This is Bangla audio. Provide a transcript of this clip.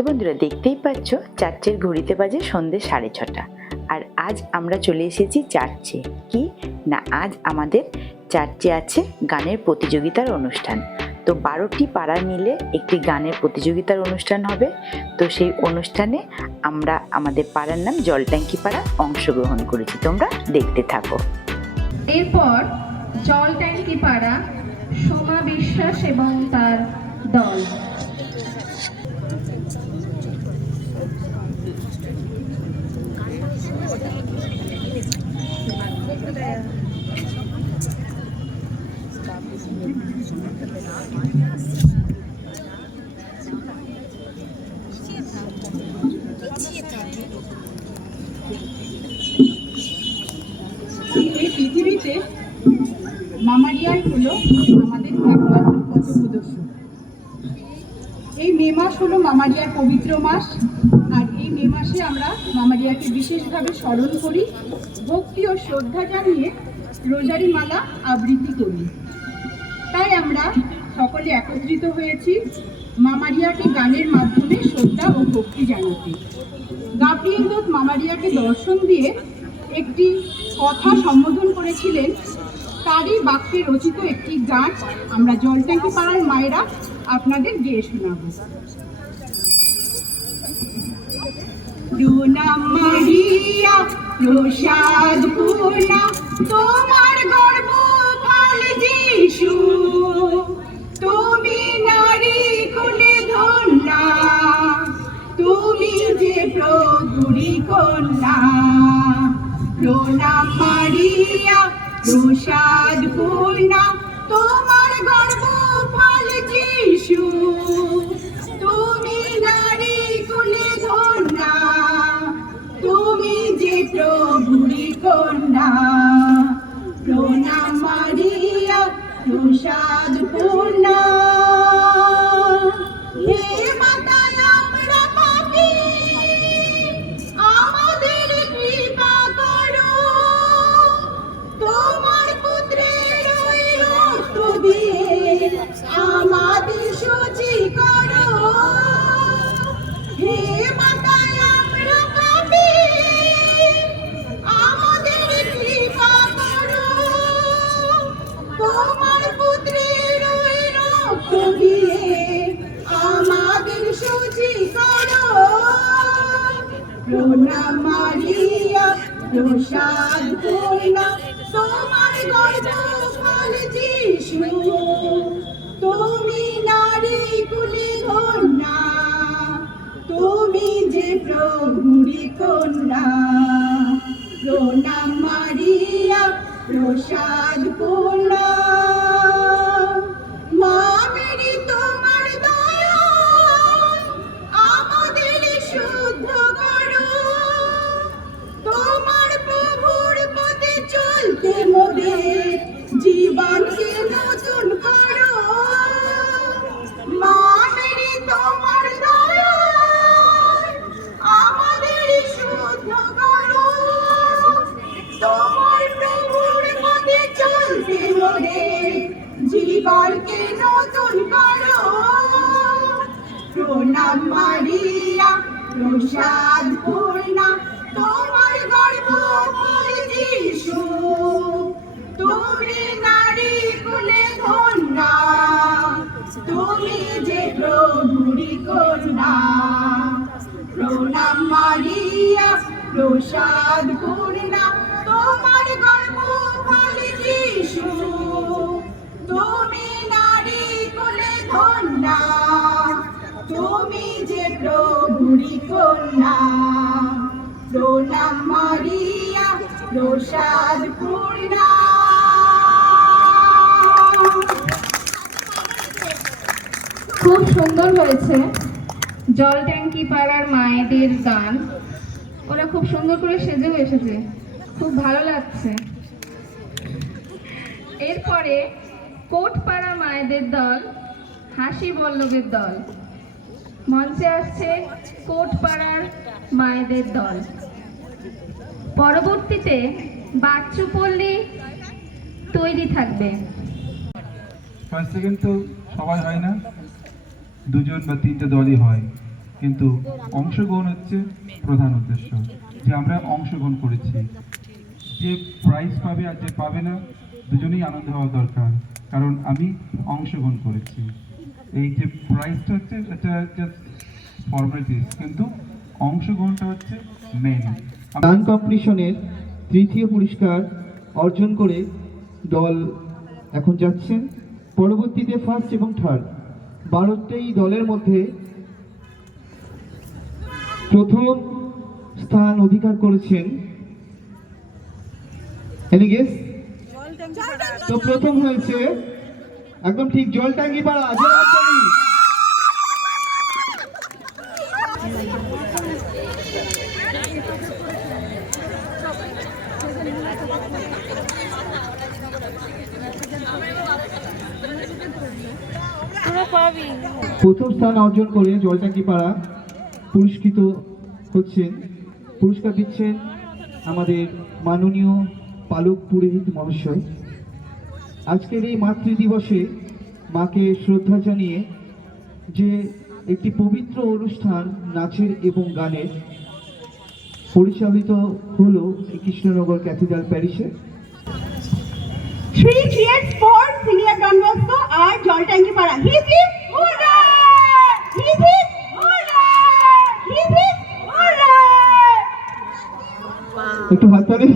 তো বন্ধুরা, দেখতেই পাচ্ছ চার্চের ঘড়িতে বাজে সন্ধ্যে 6:30। আর আজ আমরা চলে এসেছি চার্চে। কি না, আজ আমাদের চার্চে আছে গানের প্রতিযোগিতার অনুষ্ঠান। তো 12টি পাড়া মিলে একটি গানের প্রতিযোগিতার অনুষ্ঠান হবে। তো সেই অনুষ্ঠানে আমরা আমাদের পাড়ার নাম জলট্যাঙ্কি পাড়া অংশগ্রহণ করেছি। তোমরা দেখতে থাকো। এরপর জলট্যাঙ্কি পাড়া সোমা বিশ্বাস এবং তার দল। এই পৃথিবীতে মামারিয়াই হলো আমাদের একমাত্র পথপ্রদর্শক। এই মে মাস হলো মামারিয়ার পবিত্র মাস, আর এই মে মাসে আমরা মামারিয়াকে বিশেষভাবে স্মরণ করি, ভক্তি ও শ্রদ্ধা জানিয়ে রোজারি মালা আবৃত্তি করি। তাই আমরা সকলে একত্রিত হয়েছি মামারিয়াকে গানের মাধ্যমে শ্রদ্ধা ও ভক্তি জানাতে। গাব্রিয়েল দূত মামারিয়াকে দর্শন দিয়ে একটি কথা সম্বোধন করেছিলেন, তারই বাক্যে রচিত একটি গান আমরা জলট্যাঙ্কি পাড়ার মায়েরা আপনাদের গেয়ে শোনাবো। ডোনা মারিয়া প্রসাদ পূর্ণা, তোমার গর্ভ ফল যিশু, তুমি নারী কুলে ধন্যা, তুমি যে প্রভুরি কন্যা। প্রণাম মারিয়া প্রসাদ পূর্ণা, তোমার গর্ভ ফল যিশু, তুমি নারী কুলে ধন্যা, তুমি যে প্রভুরি কন্যা। প্রণাম মারিয়া প্রসাদ পূর্ণা। হে মাতা আমরা পাপী, আমাদের কৃপা করো, তোমার পুত্রের ওই রক্ত দিয়ে আমাদের শুচি করো। হে মাতা আমরা পাপী, আমাদের কৃপা করো, তোমার পুত্রের ওই রক্ত দিয়ে আমাদের শুচি করো। প্রণাম মারিয়া প্রসাদ পূর্ণা, তোমার গর্ভ ফল যিশু, তুমি নারী কুলে ধন্যা, তুমি যে প্রভুরি কন্যা। প্রণাম মারিয়া প্রসাদ পূর্ণা। মা মেরি তোমার দয়া আমাদের শুদ্ধ করো, তোমার প্রভুর পথে চলতে মোদের জীবনকে নতুন করো। মা মেরি তোমার দয়া আমাদের শুদ্ধ করো, তোমার প্রভুর পথে চলতে মোদের জীবনকে নতুন করো। প্রণাম মারিয়া প্রসাদ পূর্ণা, তোমার গর্ভ ফল যিশু, তুমি নারী কুলে ধন্যা, তুমি যে প্রভুরি কন্যা। প্রণাম মারিয়া প্রসাদ পূর্ণা, তোমার গর্ভ ফল যিশু, তুমি নারী কুলে ধন্যা, তুমি যে প্রভুরি কন্যা। প্রণাম মারিয়া প্রসাদ পূর্ণা। খুব সুন্দর হয়েছে জলট্যাঙ্কি পাড়ার মায়েদের গান। ওরা খুব সুন্দর করে সেজেও এসেছে, খুব ভালো লাগছে। এরপরে কোটপাড়া মায়েদের দল, হাসি বল্লভের দল। মঞ্চে আসছে কোটপাড়ার মায়েদের দল। পরবর্তীতে বাচ্চুপল্লী তৈরি থাকবে। ফার্স্ট সেকেন্ড তো সবাই হয় না, দুজন বা তিনটে দলই হয়। কিন্তু অংশগ্রহণ হচ্ছে প্রধান উদ্দেশ্য, যে আমরা অংশগ্রহণ করেছি। যে প্রাইজ পাবে আর যে পাবে না, দুজনেই আনন্দ হওয়া দরকার, কারণ আমি অংশগ্রহণ করেছি। এই যে প্রাইজটা হচ্ছে এটা জাস্ট ফর্মালিটিস, কিন্তু অংশগ্রহণটা হচ্ছে মেন। গান কম্পিটিশনের তৃতীয় পুরস্কার অর্জন করে দল এখন যাচ্ছেন। পরবর্তীতে ফার্স্ট এবং থার্ড 12টি দলের মধ্যে প্রথম স্থান অধিকার করেছেন। Any guess? তো প্রথম হয়েছে একদম ঠিক জলটাঙ্গি পাড়া। প্রথম স্থান অর্জন করে জলটাঙ্কি পাড়া পুরস্কৃত হচ্ছেন। পুরস্কার দিচ্ছেন আমাদের মাননীয় পালক পুরোহিত মহাশয়। আজকের এই মাতৃ দিবসে মাকে শ্রদ্ধা জানিয়ে যে একটি পবিত্র অনুষ্ঠান নাচের এবং গানের পরিচালিত হলো এই কৃষ্ণনগর ক্যাথিড্রাল প্যারিশে। 3 cheers for senior Don Bosco আর জলটাঙ্কি পাড়া। Hip hip hurrah! Hip hip hurrah! Hip hip hurrah! একটু হাততালি।